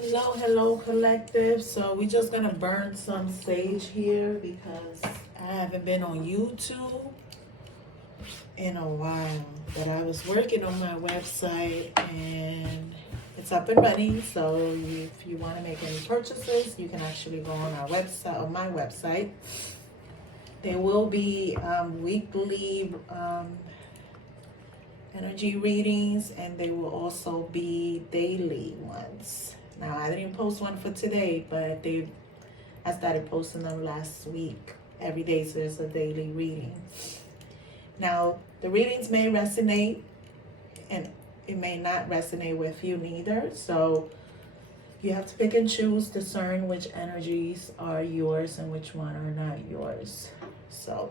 Hello, hello, collective. So we're just gonna burn some sage here because I haven't been on YouTube in a while. But I was working on my website and it's up and running. So if you want to make any purchases, you can actually go on our website, on my website. There will be weekly energy readings, and there will also be daily ones. Now, I didn't post one for today, but I started posting them last week. Every day, so there's a daily reading. Now, the readings may resonate, and it may not resonate with you neither. So you have to pick and choose, discern which energies are yours and which one are not yours. So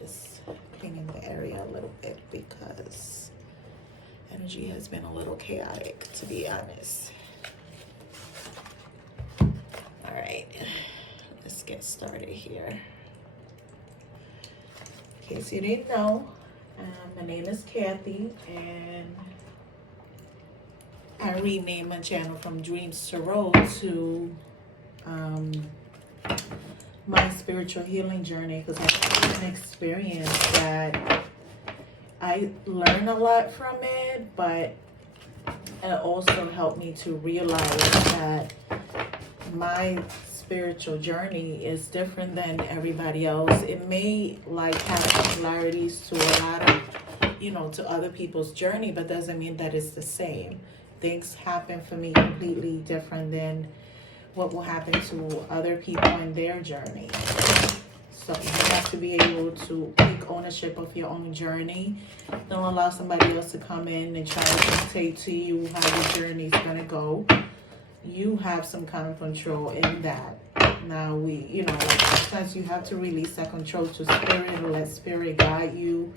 just cleaning the area a little bit because energy has been a little chaotic, to be honest. All right, let's get started here. In case you didn't know, my name is Kathy, and I renamed my channel from Dreams Tarot to my spiritual healing journey, because I had an experience that I learned a lot from it, but it also helped me to realize that my spiritual journey is different than everybody else. It may like have similarities to a lot of, to other people's journey, but doesn't mean that it's the same. Things happen for me completely different than what will happen to other people in their journey. So you have to be able to take ownership of your own journey. Don't allow somebody else to come in and try to dictate to you how your journey is going to go. You have some kind of control in that. Now sometimes you have to release that control to spirit and let spirit guide you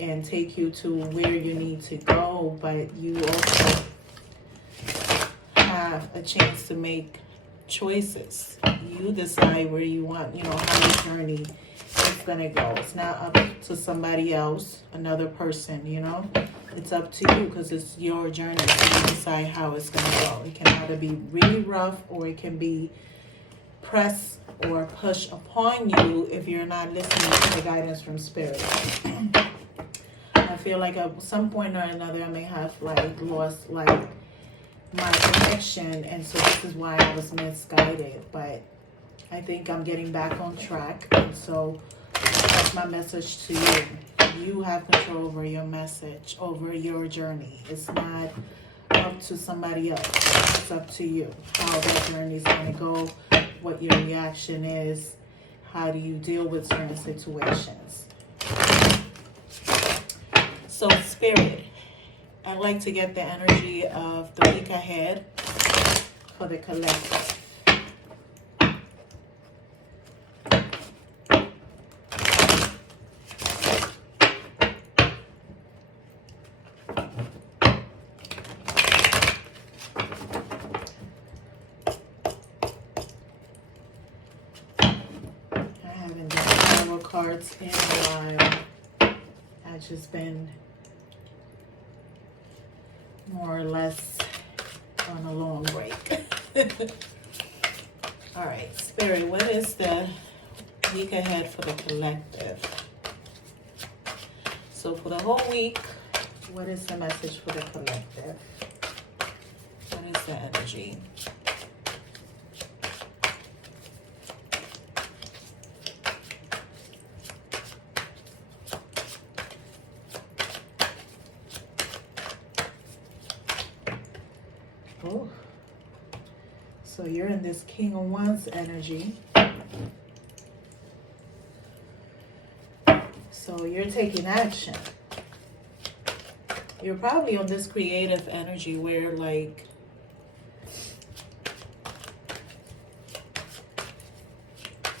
and take you to where you need to go. But you also have a chance to make choices. You decide where you want, how your journey is going to go. It's not up to somebody else, another person, It's up to you because it's your journey. So you decide how it's going to go. It can either be really rough or it can be press or push upon you if you're not listening to the guidance from spirit. I feel like at some point or another I may have lost my connection, and so this is why I was misguided, but I think I'm getting back on track, and so that's my message to you. You have control over your message, over your journey. It's not up to somebody else. It's up to you how that journey is going to go, what your reaction is, how do you deal with certain situations. So spirit, I'd like to get the energy of the week ahead for the collective. I haven't done tarot cards in a while. I've just been more or less on a long break. All right, Spirit, what is the week ahead for the collective? So for the whole week, what is the message for the collective? What is the energy? Oh, so you're in this King of Wands energy. So you're taking action. You're probably on this creative energy where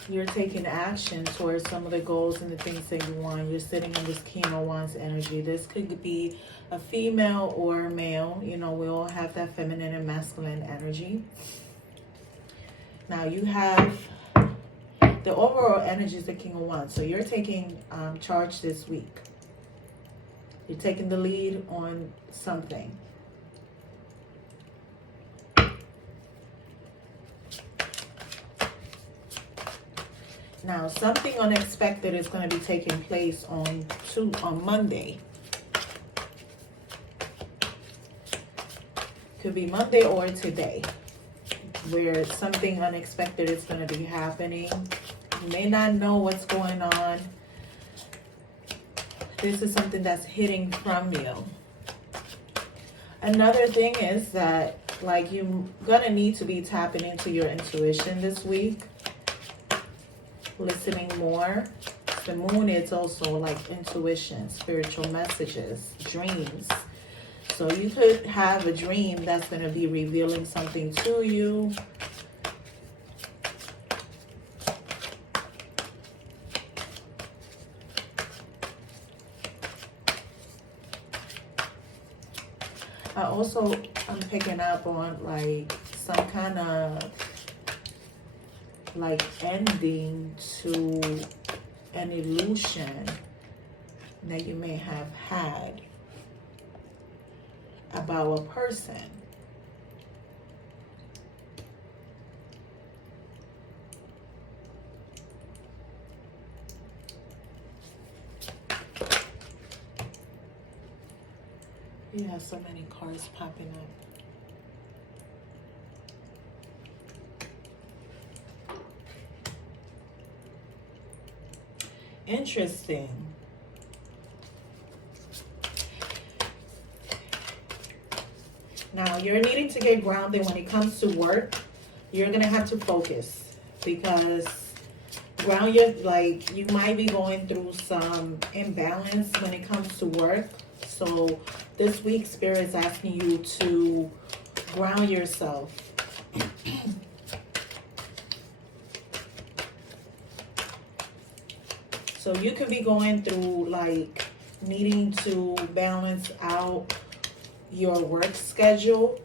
you're taking action towards some of the goals and the things that you want. You're sitting in this King of Wands energy. This could be a female or a male. We all have that feminine and masculine energy. Now you have the overall energy is the King of Wands. So you're taking charge this week. You're taking the lead on something. Now, something unexpected is going to be taking place on Monday. Could be Monday or today, where something unexpected is going to be happening. You may not know what's going on. This is something that's hitting from you. Another thing is that, like, you're going to need to be tapping into your intuition this week. Listening more. The moon is also like intuition, spiritual messages, dreams. So you could have a dream that's going to be revealing something to you. I'm picking up on like some kind of like ending to an illusion that you may have had about a person. You have so many cards popping up. Interesting. Now, you're needing to get grounded when it comes to work. You're going to have to focus because you might be going through some imbalance when it comes to work. So this week, Spirit is asking you to ground yourself. So you could be going through like needing to balance out your work schedule.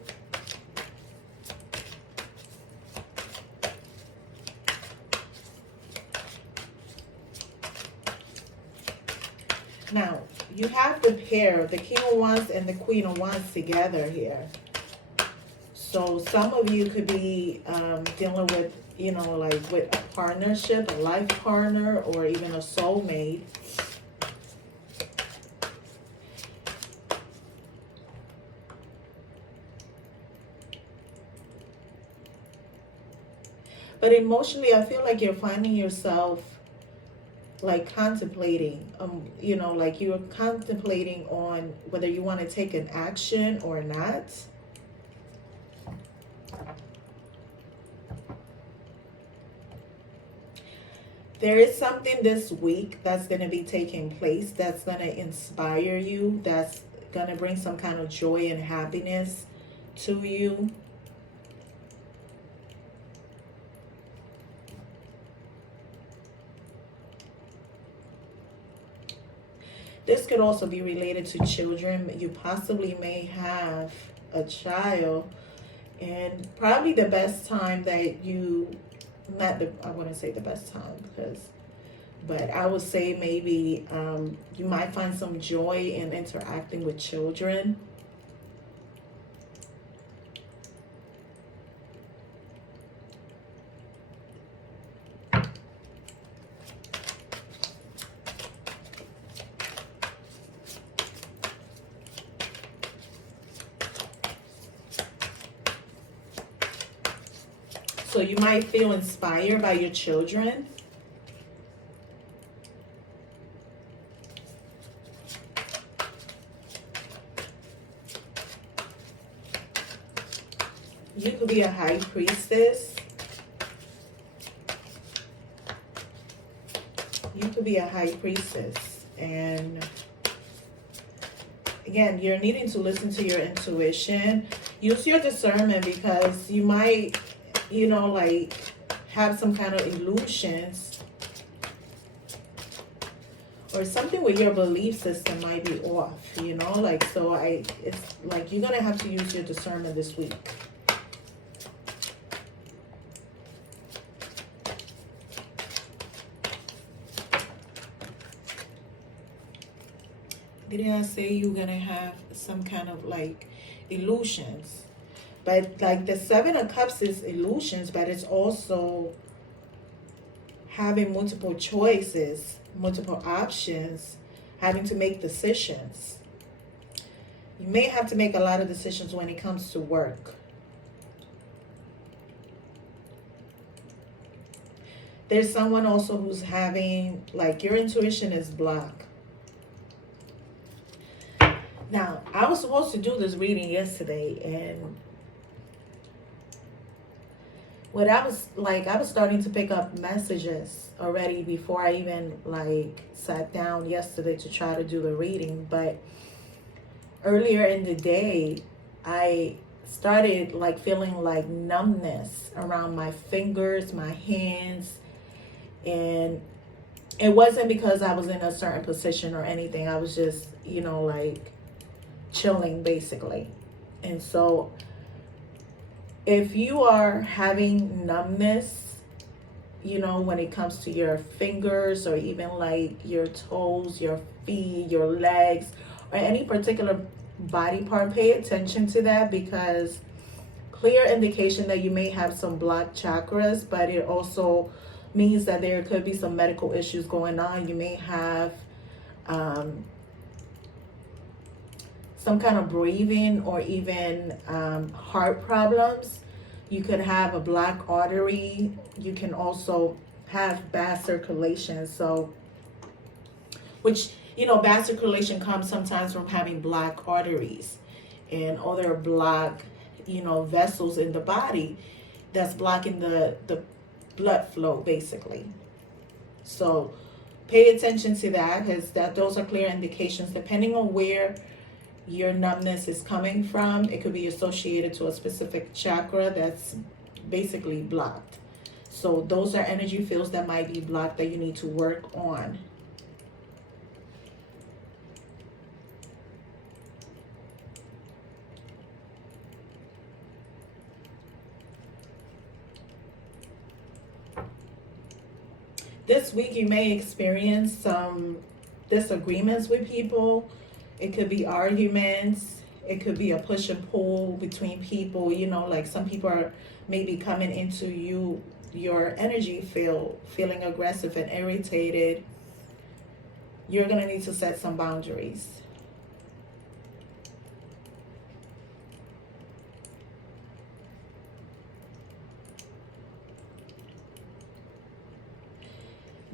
Now, you have the pair, the King of Wands and the Queen of Wands together here. So some of you could be dealing with, like with a partnership, a life partner, or even a soulmate. But emotionally, I feel like you're finding yourself like contemplating, like you're contemplating on whether you want to take an action or not. There is something this week that's going to be taking place that's going to inspire you, that's going to bring some kind of joy and happiness to you. This could also be related to children. You possibly may have a child, and probably the best time that you, I wouldn't say the best time but I would say maybe you might find some joy in interacting with children. So you might feel inspired by your children. You could be a high priestess. You could be a high priestess. And again, you're needing to listen to your intuition. Use your discernment because you might, like have some kind of illusions or something with your belief system might be off, so it's like you're going to have to use your discernment this week. Didn't I say you're gonna have some kind of like illusions? But like the Seven of Cups is illusions, but it's also having multiple choices, multiple options, having to make decisions. You may have to make a lot of decisions when it comes to work. There's someone also who's having, like, your intuition is blocked. Now, I was supposed to do this reading yesterday, and what I was starting to pick up messages already before I even like sat down yesterday to try to do the reading. But earlier in the day, I started like feeling like numbness around my fingers, my hands, and it wasn't because I was in a certain position or anything. I was just, like chilling basically. And so if you are having numbness, when it comes to your fingers or even like your toes, your feet, your legs, or any particular body part, pay attention to that, because clear indication that you may have some blocked chakras, but it also means that there could be some medical issues going on. You may have some kind of breathing or even heart problems. You could have a blocked artery. You can also have bad circulation. So, which, bad circulation comes sometimes from having blocked arteries and other blocked, vessels in the body that's blocking the blood flow basically. So pay attention to that, because those are clear indications. Depending on where your numbness is coming from, it could be associated to a specific chakra that's basically blocked. So those are energy fields that might be blocked that you need to work on. This week you may experience some disagreements with people. It could be arguments. It could be a push and pull between people. Like some people are maybe coming into your energy field, feeling aggressive and irritated. You're going to need to set some boundaries.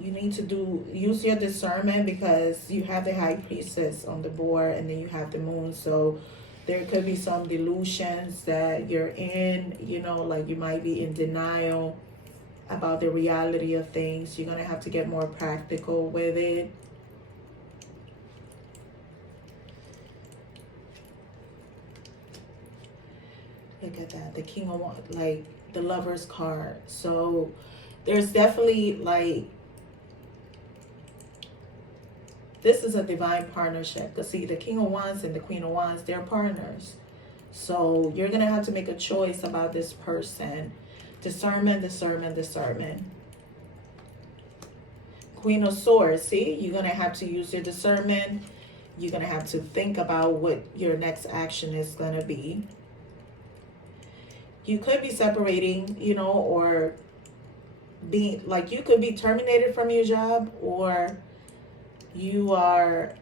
You need to use your discernment, because you have the High Priestess on the board and then you have the Moon. So there could be some delusions that you're in, like you might be in denial about the reality of things. You're going to have to get more practical with it. Look at that, the King of Wands, like the Lover's card. So there's definitely like, this is a divine partnership. Because see, the King of Wands and the Queen of Wands, they're partners. So you're going to have to make a choice about this person. Discernment, discernment, discernment. Queen of Swords, see, you're going to have to use your discernment. You're going to have to think about what your next action is going to be. You could be separating, or being like, you could be terminated from your job, or you are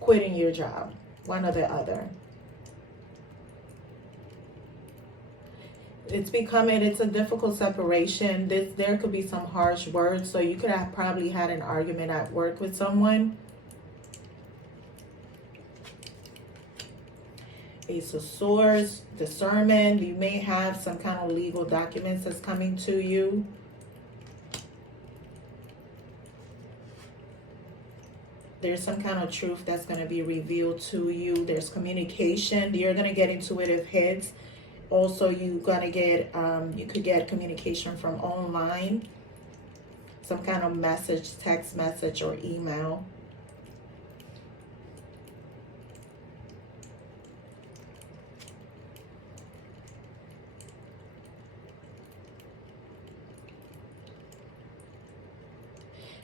quitting your job, one or the other. It's a difficult separation. There could be some harsh words. So you could have probably had an argument at work with someone. Ace of Swords, discernment. You may have some kind of legal documents that's coming to you. There's some kind of truth that's going to be revealed to you. There's communication. You're going to get intuitive hits. Also, you're going to get, you could get communication from online. Some kind of message, text message, or email.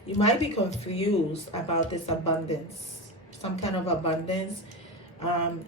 You might be confused about this abundance, some kind of abundance. Um,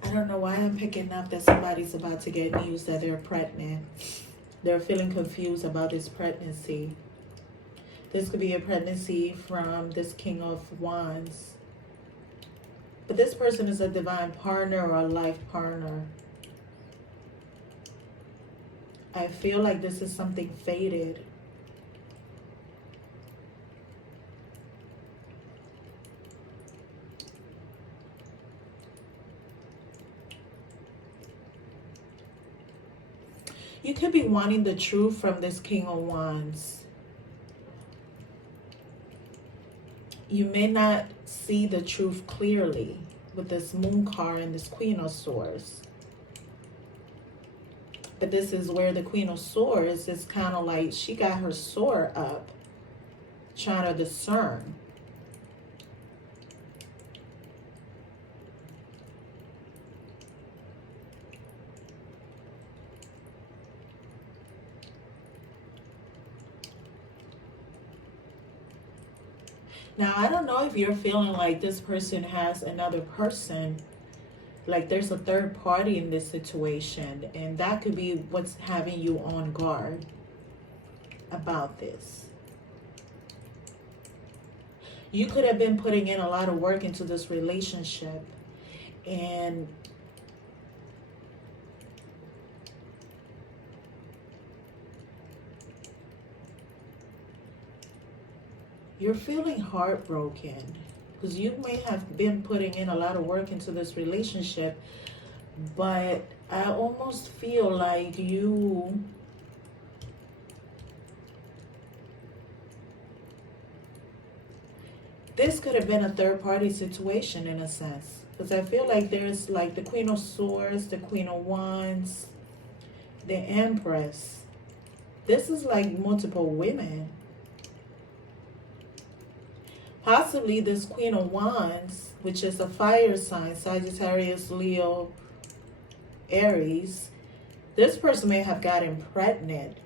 I don't know why I'm picking up that somebody's about to get news that they're pregnant. They're feeling confused about this pregnancy. This could be a pregnancy from this King of Wands. But this person is a divine partner or a life partner. I feel like this is something fated. You could be wanting the truth from this King of Wands. You may not see the truth clearly with this Moon card and this Queen of Swords. But this is where the Queen of Swords is kind of like she got her sword up, trying to discern. Now, I don't know if you're feeling like this person has another person, like there's a third party in this situation, and that could be what's having you on guard about this. You could have been putting in a lot of work into this relationship, and you're feeling heartbroken because you may have been putting in a lot of work into this relationship, but I almost feel like this could have been a third party situation in a sense, because I feel like there's like the Queen of Swords, the Queen of Wands, the Empress. This is like multiple women. Possibly this Queen of Wands, which is a fire sign, Sagittarius, Leo, Aries. This person may have gotten pregnant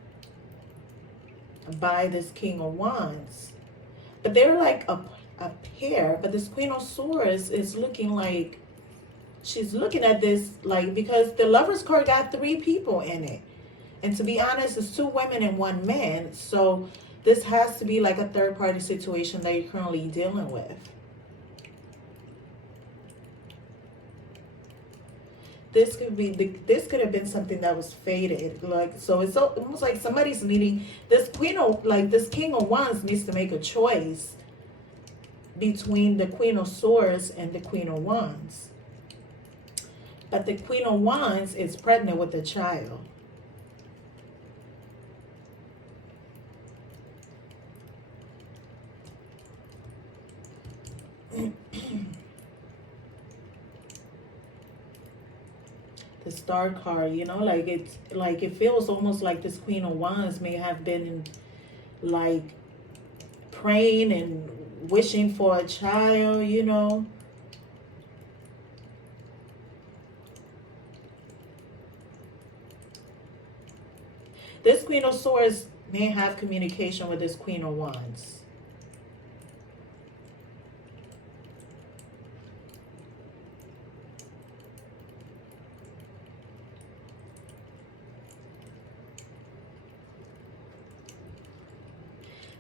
by this King of Wands. But they're like a pair. But this Queen of Swords is looking like she's looking at this like, because the Lover's card got 3 people in it. And to be honest, it's 2 women and 1 man. So this has to be like a third party situation that you're currently dealing with. This could have been something that was fated. Like, so it's almost like somebody's needing this this King of Wands needs to make a choice between the Queen of Swords and the Queen of Wands. But the Queen of Wands is pregnant with a child. The Star card, you know, like it's like it feels almost like this Queen of Wands may have been like praying and wishing for a child, you know. This Queen of Swords may have communication with this Queen of Wands.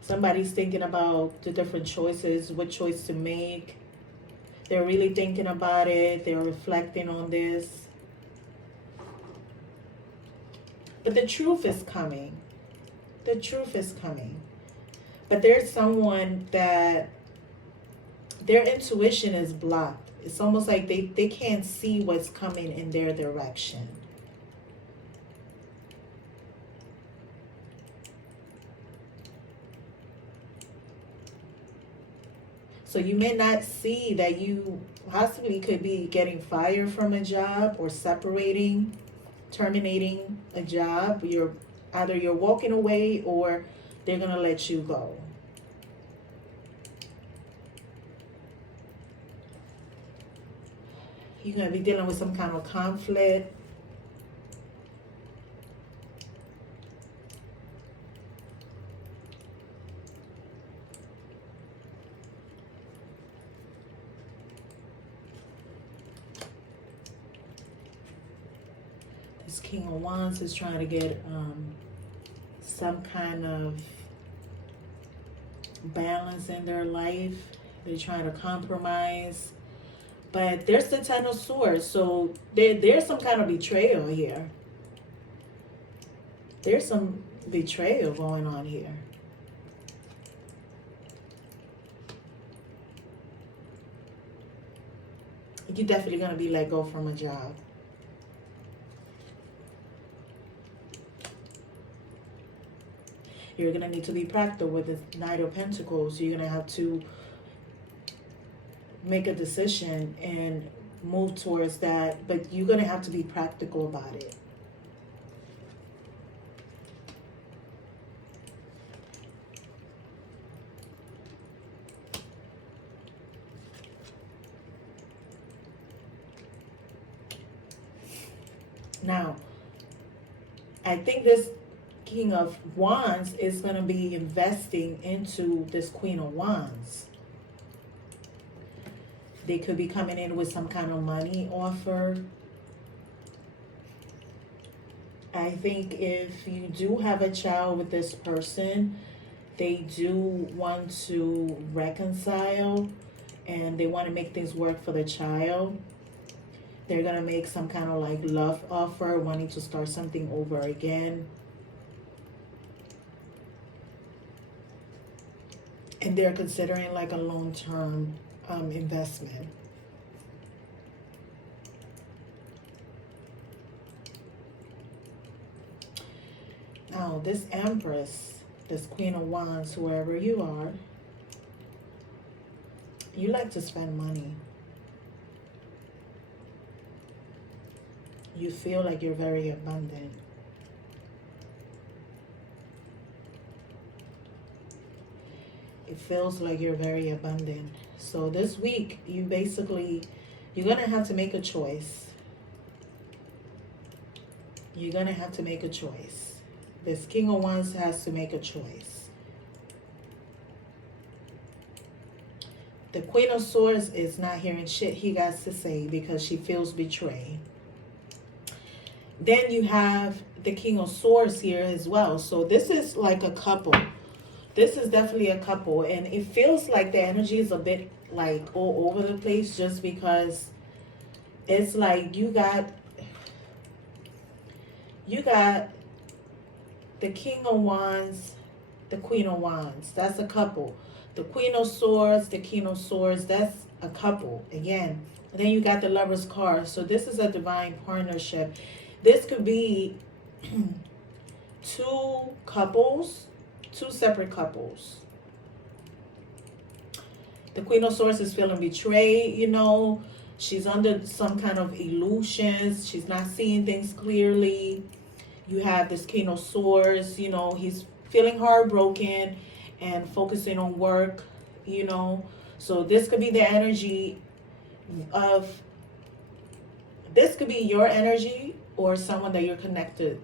Somebody's thinking about the different choices, what choice to make. They're really thinking about it. They're reflecting on this. But the truth is coming. The truth is coming. But there's someone that their intuition is blocked. It's almost like they can't see what's coming in their direction. So you may not see that you possibly could be getting fired from a job or separating, terminating a job. You're walking away or they're going to let you go. You're going to be dealing with some kind of conflict. This King of Wands is trying to get some kind of balance in their life. They're trying to compromise. But there's the Ten of Swords. So there's some kind of betrayal here. There's some betrayal going on here. You're definitely going to be let go from a job. You're going to need to be practical with the Knight of Pentacles. You're going to have to make a decision and move towards that. But you're going to have to be practical about it. Now, I think this King of Wands is going to be investing into this Queen of Wands. They could be coming in with some kind of money offer. I think if you do have a child with this person, they do want to reconcile and they want to make things work for the child. They're going to make some kind of like love offer, wanting to start something over again. And they're considering like a long-term investment. Now, this Empress, this Queen of Wands, whoever you are, you like to spend money. You feel like you're very abundant. It feels like you're very abundant. So this week, you're going to have to make a choice. You're going to have to make a choice. This King of Wands has to make a choice. The Queen of Swords is not hearing shit he got to say because she feels betrayed. Then you have the King of Swords here as well. So this is like a couple. This is definitely a couple. And it feels like the energy is a bit like all over the place just because it's like you got the King of Wands, the Queen of Wands. That's a couple. The Queen of Swords, the King of Swords, that's a couple. Again, and then you got the Lover's card. So this is a divine partnership. This could be two couples, two separate couples. The Queen of Swords is feeling betrayed, you know. She's under some kind of illusions. She's not seeing things clearly. You have this King of Swords, you know, he's feeling heartbroken and focusing on work, you know. So this could be the energy of, this could be your energy or someone that you're connected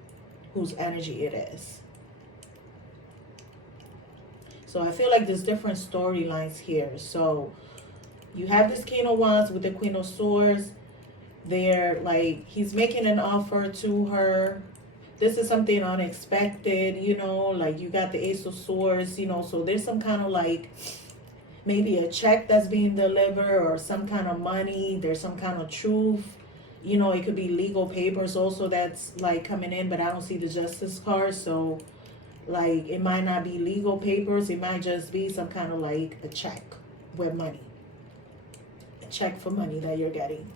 whose energy it is. So I feel like there's different storylines here. So you have this King of Wands with the Queen of Swords. They're like, he's making an offer to her. This is something unexpected, you know, like you got the Ace of Swords, you know, so there's some kind of like maybe a check that's being delivered or some kind of money. There's some kind of truth. You know, it could be legal papers also that's like coming in, but I don't see the Justice card. So like it might not be legal papers. It might just be some kind of like a check with money. A check for money that you're getting.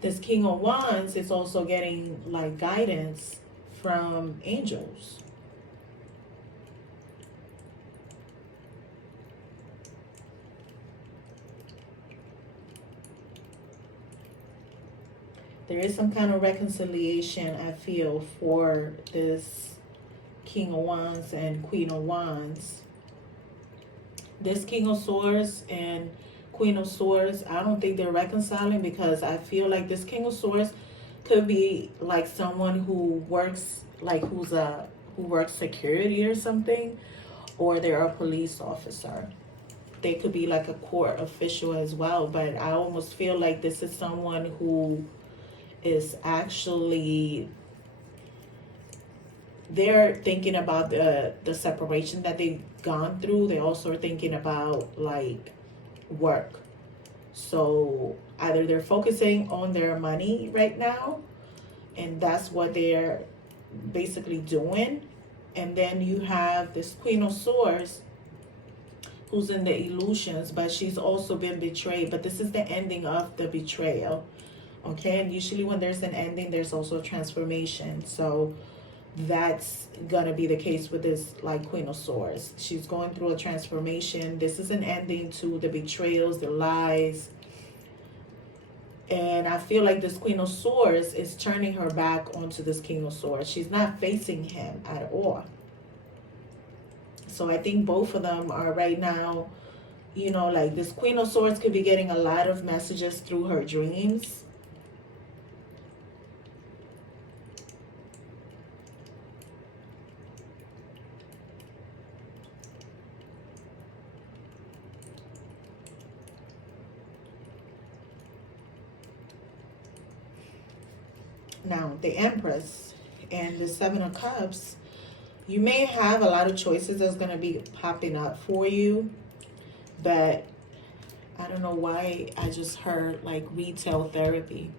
This King of Wands is also getting like guidance from angels. There is some kind of reconciliation, I feel, for this King of Wands and Queen of Wands. This King of Swords and Queen of Swords, I don't think they're reconciling, because I feel like this King of Swords could be like someone who works, like who works security or something, or they're a police officer. They could be like a court official as well, but I almost feel like this is someone who is actually, they're thinking about the separation that they've gone through. They're also thinking about like work. So either they're focusing on their money right now, and that's what they're basically doing. And then you have this Queen of Swords who's in the illusions, but she's also been betrayed. But this is the ending of the betrayal. Okay, and usually when there's an ending, there's also a transformation. So that's gonna be the case with this like Queen of Swords. She's going through a transformation. This is an ending to the betrayals, the lies. And I feel like this Queen of Swords is turning her back onto this King of Swords. She's not facing him at all. So I think both of them are right now, you know, like this Queen of Swords could be getting a lot of messages through her dreams. Now, the Empress and the Seven of Cups, you may have a lot of choices that's going to be popping up for you, but I don't know why I just heard like retail therapy.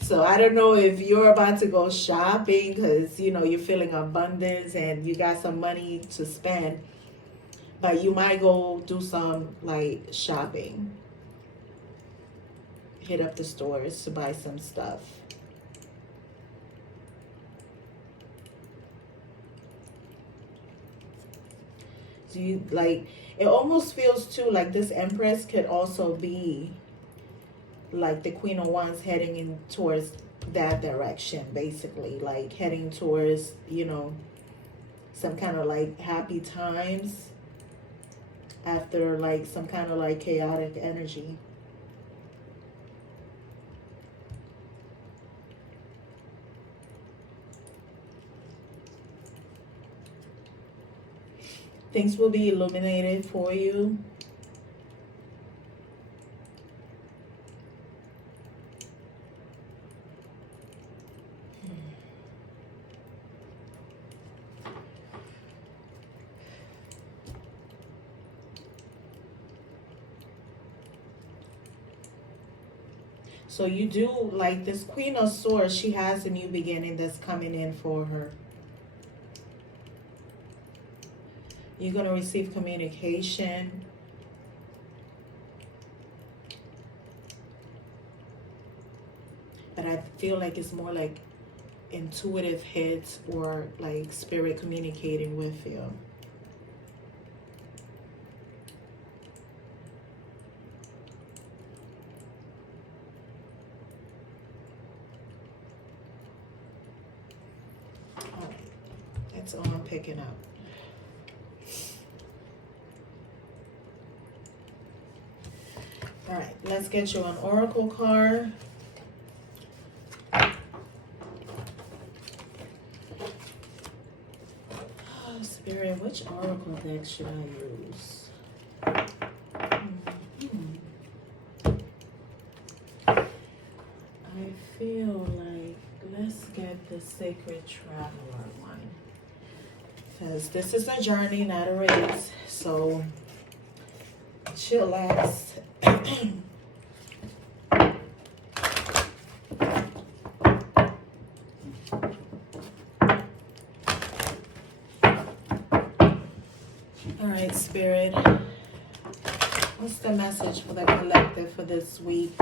So I don't know if you're about to go shopping because, you know, you're feeling abundance and you got some money to spend, but you might go do some like shopping. Hit up the stores to buy some stuff. So you like, it almost feels too like this Empress could also be like the Queen of Wands heading in towards that direction, basically, like heading towards, you know, some kind of like happy times after like some kind of like chaotic energy. Things will be illuminated for you. So you do, like this Queen of Swords, she has a new beginning that's coming in for her. You're going to receive communication. But I feel like it's more like intuitive hits or like spirit communicating with you. All right. That's all I'm picking up. All right, let's get you an oracle card. Oh, Spirit, which oracle deck should I use? I feel like let's get the Sacred Traveler one. Because this is a journey, not a race. So chillax. All right, Spirit. What's the message for the collective for this week?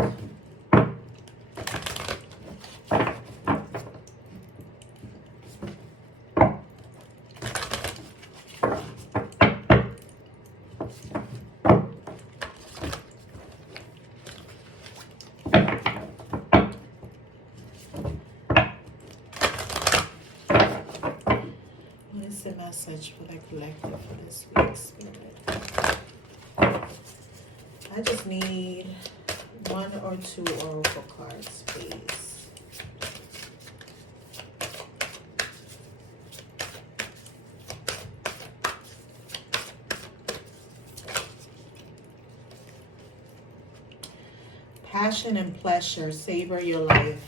the message for the collective for this week, Spirit? I just need 1 or 2 oracle cards, please. Passion and pleasure, savor your life.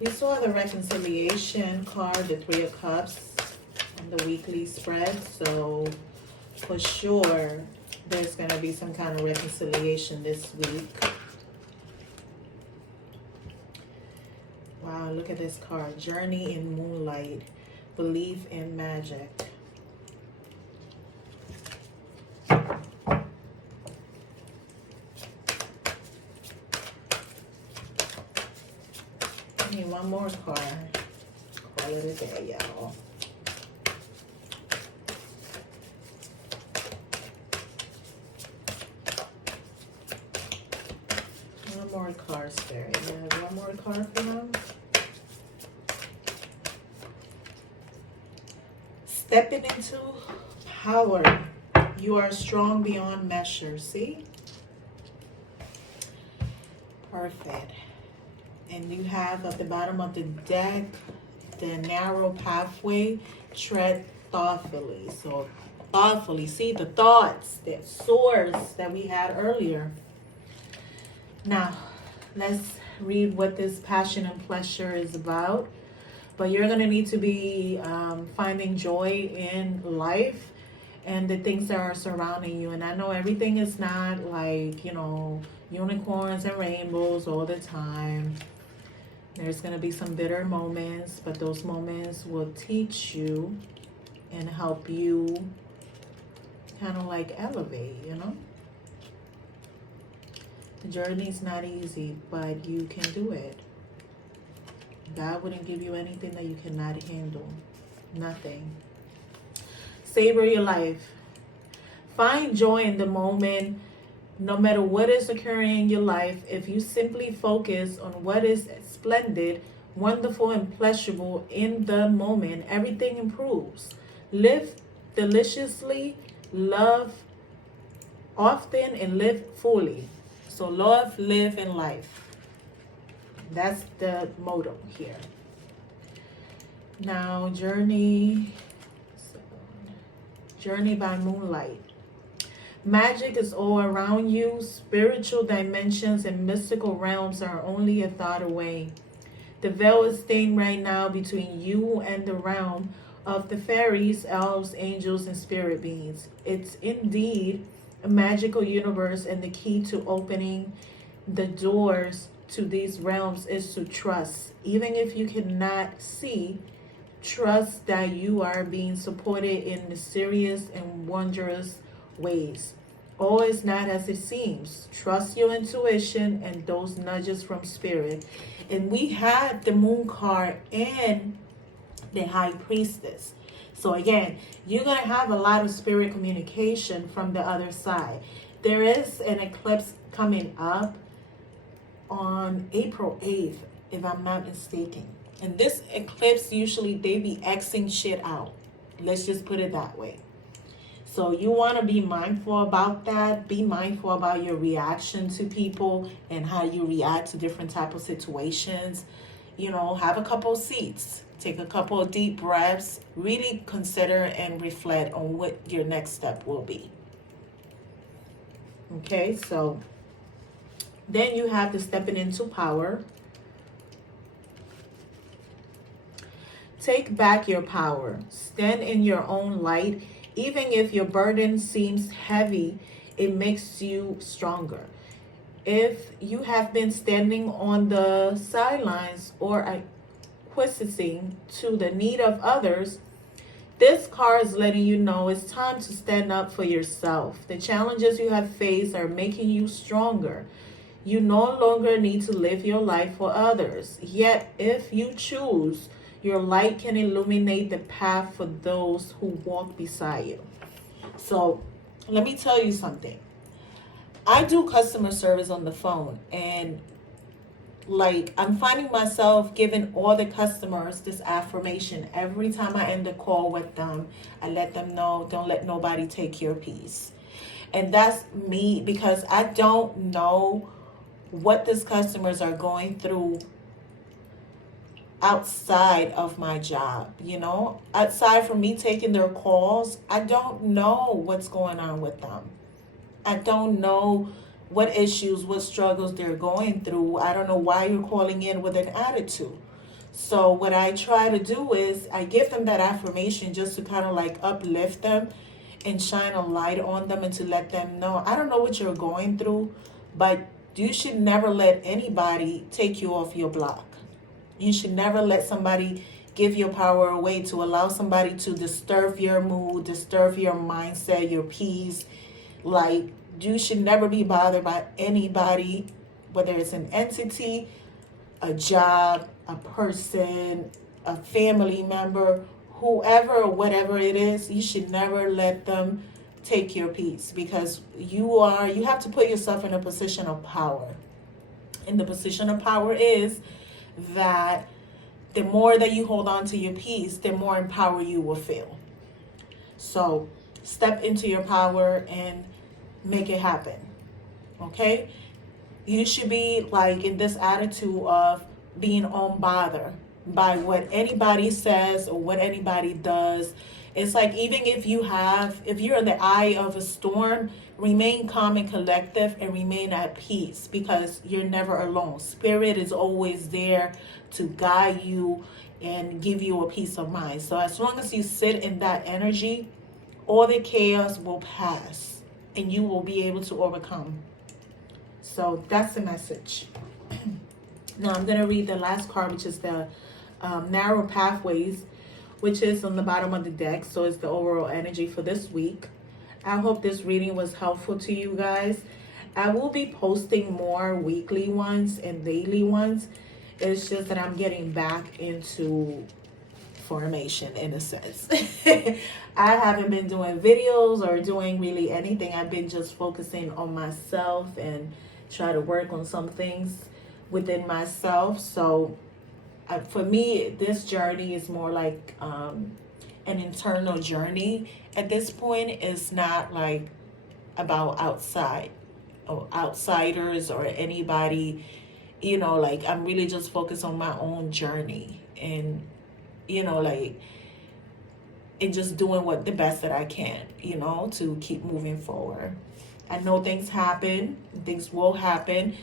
We saw the reconciliation card, the 3 of Cups, on the weekly spread. So for sure, there's going to be some kind of reconciliation this week. Wow, look at this card. Journey in moonlight, belief in magic. One more card. Call it a day, y'all. One more card, Spirit. You have one more card for them? Stepping into power. You are strong beyond measure. See? Perfect. And you have at the bottom of the deck, the narrow pathway, tread thoughtfully. So thoughtfully, see the thoughts, that source that we had earlier. Now, let's read what this passion and pleasure is about. But you're going to need to be finding joy in life and the things that are surrounding you. And I know everything is not like, you know, unicorns and rainbows all the time. There's going to be some bitter moments, but those moments will teach you and help you kind of like elevate, you know? The journey's not easy, but you can do it. God wouldn't give you anything that you cannot handle. Nothing. Savor your life. Find joy in the moment. No matter what is occurring in your life, if you simply focus on what is splendid, wonderful, and pleasurable in the moment, everything improves. Live deliciously, love often, and live fully. So love, live, and life. That's the motto here. Now, journey by moonlight. Magic is all around you. Spiritual dimensions and mystical realms are only a thought away. The veil is thin right now between you and the realm of the fairies, elves, angels, and spirit beings. It's indeed a magical universe, and the key to opening the doors to these realms is to trust. Even if you cannot see, trust that you are being supported in mysterious and wondrous ways. All is not as it seems. Trust your intuition and those nudges from spirit. And we had the moon card and the high priestess. So again, you're going to have a lot of spirit communication from the other side. There is an eclipse coming up on April 8th, if I'm not mistaken. And this eclipse, usually they be Xing shit out. Let's just put it that way. So you want to be mindful about that. Be mindful about your reaction to people and how you react to different type of situations. You know, have a couple seats. Take a couple of deep breaths. Really consider and reflect on what your next step will be. Okay, so then you have the stepping into power. Take back your power. Stand in your own light. Even if your burden seems heavy, it makes you stronger. If you have been standing on the sidelines or acquiescing to the need of others, this card is letting you know it's time to stand up for yourself. The challenges you have faced are making you stronger. You no longer need to live your life for others. Yet, if you choose, your light can illuminate the path for those who walk beside you. So, let me tell you something. I do customer service on the phone, and like, I'm finding myself giving all the customers this affirmation every time I end a call with them. I let them know, don't let nobody take your peace. And that's me, because I don't know what these customers are going through outside of my job, outside from me taking their calls. I don't know what's going on with them. I don't know what issues, what struggles they're going through. I don't know why you're calling in with an attitude. So what I try to do is I give them that affirmation just to kind of like uplift them and shine a light on them, and to let them know, I don't know what you're going through, but you should never let anybody take you off your block. You should never let somebody give your power away, to allow somebody to disturb your mood, disturb your mindset, your peace. Like, you should never be bothered by anybody, whether it's an entity, a job, a person, a family member, whoever or whatever it is. You should never let them take your peace, because you have to put yourself in a position of power. And the position of power is that the more that you hold on to your peace, the more empowered you will feel. So step into your power and make it happen. Okay? You should be like in this attitude of being unbothered by what anybody says or what anybody does. It's like, even if you're in the eye of a storm, remain calm and collective and remain at peace, because you're never alone. Spirit is always there to guide you and give you a peace of mind. So as long as you sit in that energy, all the chaos will pass and you will be able to overcome. So that's the message. Now I'm going to read the last card, which is the Narrow Pathways, which is on the bottom of the deck. So it's the overall energy for this week. I hope this reading was helpful to you guys. I will be posting more weekly ones and daily ones. It's just that I'm getting back into formation, in a sense. I haven't been doing videos or doing really anything. I've been just focusing on myself and try to work on some things within myself. So for me, this journey is more like an internal journey at this point. It's not like about outside or outsiders or anybody, like I'm really just focused on my own journey, and and just doing what the best that I can, to keep moving forward. I know things happen, things will happen.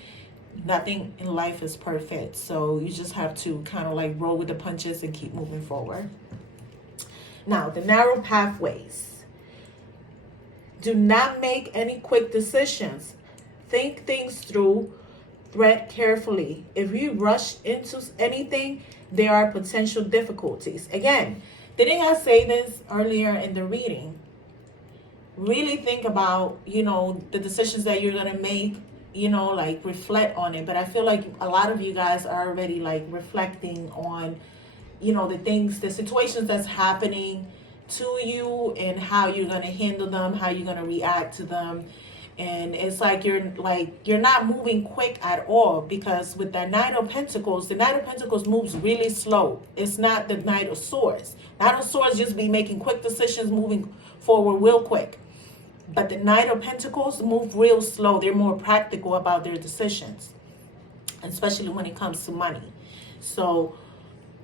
Nothing in life is perfect. So you just have to kind of like roll with the punches and keep moving forward. Now, the narrow pathways. Do not make any quick decisions. Think things through. Tread carefully. If you rush into anything, there are potential difficulties. Again, didn't I say this earlier in the reading? Really think about, the decisions that you're going to make, like reflect on it. But I feel like a lot of you guys are already like reflecting on, the situations that's happening to you and how you're going to handle them, how you're going to react to them. And it's like you're not moving quick at all, because with the Knight of Pentacles, the Knight of Pentacles moves really slow. It's not the Knight of Swords. Knight of Swords just be making quick decisions, moving forward real quick. But the Knight of Pentacles move real slow. They're more practical about their decisions, especially when it comes to money. So,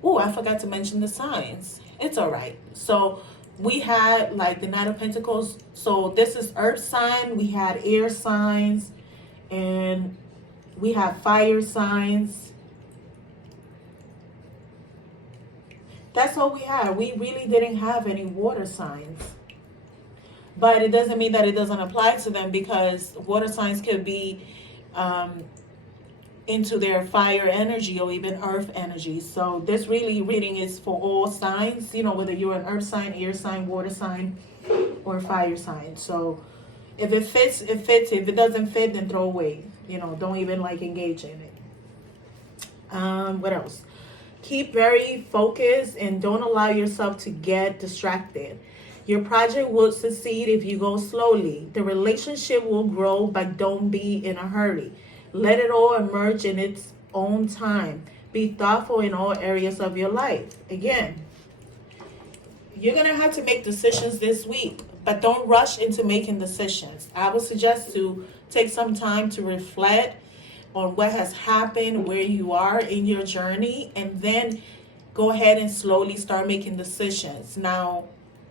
I forgot to mention the signs. It's all right. So we had like the Knight of Pentacles. So this is earth sign. We had air signs, and we have fire signs. That's all we had. We really didn't have any water signs. But it doesn't mean that it doesn't apply to them, because water signs could be into their fire energy or even earth energy. So this reading is for all signs, whether you're an earth sign, air sign, water sign, or fire sign. So if it fits, it fits. If it doesn't fit, then throw away. Don't even like engage in it. What else? Keep very focused and don't allow yourself to get distracted. Your project will succeed if you go slowly. The relationship will grow, but don't be in a hurry. Let it all emerge in its own time. Be thoughtful in all areas of your life. Again, you're going to have to make decisions this week, but don't rush into making decisions. I would suggest to take some time to reflect on what has happened, where you are in your journey, and then go ahead and slowly start making decisions. Now,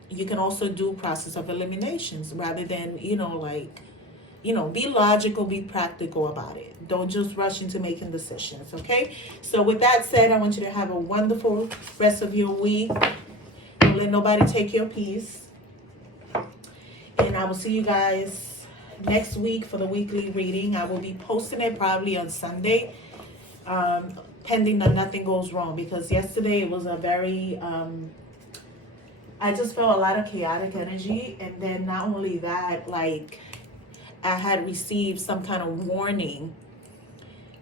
you can also do process of eliminations rather than, be logical, be practical about it. Don't just rush into making decisions, okay? So with that said, I want you to have a wonderful rest of your week. Don't let nobody take your peace. And I will see you guys next week for the weekly reading. I will be posting it probably on Sunday, pending that nothing goes wrong, because yesterday it was a very, I just felt a lot of chaotic energy. And then not only that, like, I had received some kind of warning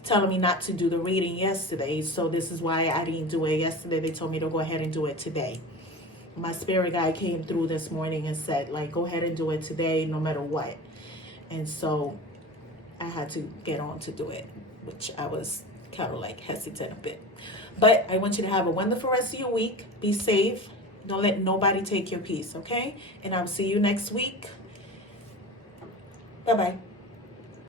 telling me not to do the reading yesterday. So this is why I didn't do it yesterday. They told me to go ahead and do it today. My spirit guide came through this morning and said, like, go ahead and do it today no matter what. And so I had to get on to do it, which I was kind of like hesitant a bit. But I want you to have a wonderful rest of your week. Be safe. Don't let nobody take your peace, okay? And I'll see you next week. Bye-bye.